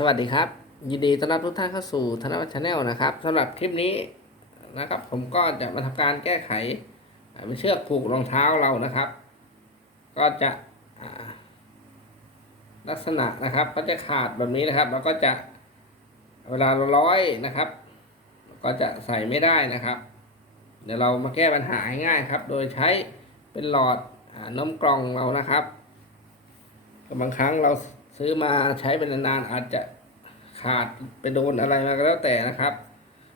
สวัสดีครับ ยินดีต้อนรับทุกท่านเข้าสู่ธนวัฒน์ชาแนลนะครับสำหรับคลิปนี้นะครับ ผมก็จะมาทำการแก้ไขเป็นเชือกผูกรองเท้าเรานะครับ ก็จะลักษณะนะครับ ก็จะขาดแบบนี้นะครับเราก็จะเวลาเราร้อยนะครับ ก็จะใส่ไม่ได้นะครับ เดี๋ยวเรามาแก้ปัญหาง่ายครับ โดยใช้เป็นหลอดอานมกล่องเรานะครับบางครั้งเรา ซื้อมาใช้เป็นนานๆอาจจะขาดไปโดนอะไรมาก็แล้วแต่นะครับ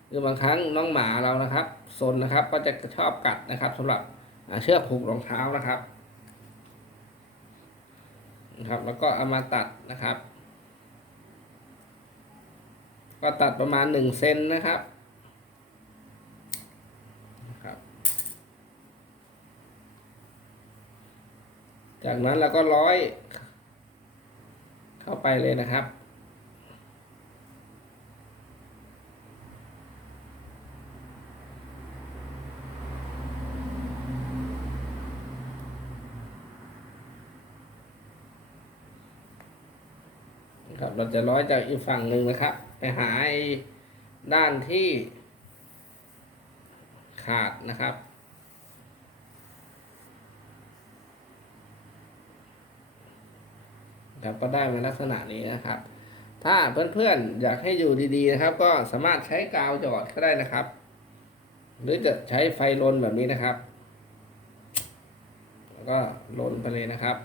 หรือบางครั้งน้องหมาเรานะครับซนนะครับก็จะชอบกัดนะครับสำหรับเชือกผูกรองเท้านะครับนะครับ แล้วก็เอามาตัดนะครับ ก็ตัดประมาณหนึ่งเซนนะครับนะครับ จากนั้นเราก็ร้อย เข้าไปเลยนะครับครับเราจะร้อยจากอีกฝั่งหนึ่งนะครับ ไปหาด้านที่ขาดนะครับ ครับก็ได้มาลักษณะนี้นะครับ ถ้าเพื่อนๆอยากให้อยู่ดีๆนะครับ ก็สามารถใช้กาวหยอดก็ได้นะครับ หรือจะใช้ไฟลนแบบนี้นะครับ แล้วก็ลนไปเลยนะครับ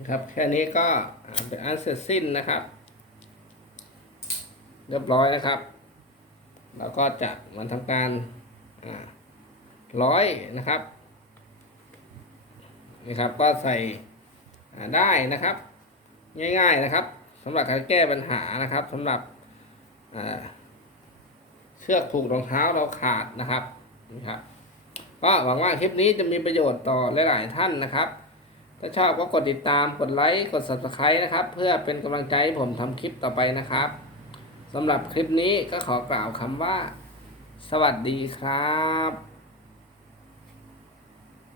นะครับแค่นี้ก็เป็นอันเสร็จสิ้นนะครับ เรียบร้อยนะครับเราก็จะมาทำการร้อยนะครับนี่ครับก็ใส่ได้นะครับ ง่าย ๆนะครับสำหรับการแก้ปัญหานะครับสำหรับเชือกผูกรองเท้าเราขาดนะครับนี่ครับ ก็หวังว่าคลิปนี้จะมีประโยชน์ต่อหลาย ๆ ท่านนะครับ ถ้าชอบก็กดติดตาม กดไลค์ กด subscribe นะครับ เพื่อเป็นกำลังใจให้ผมทำคลิปต่อไปนะครับสำหรับคลิปนี้ก็ขอกล่าวคำว่า สวัสดีครับ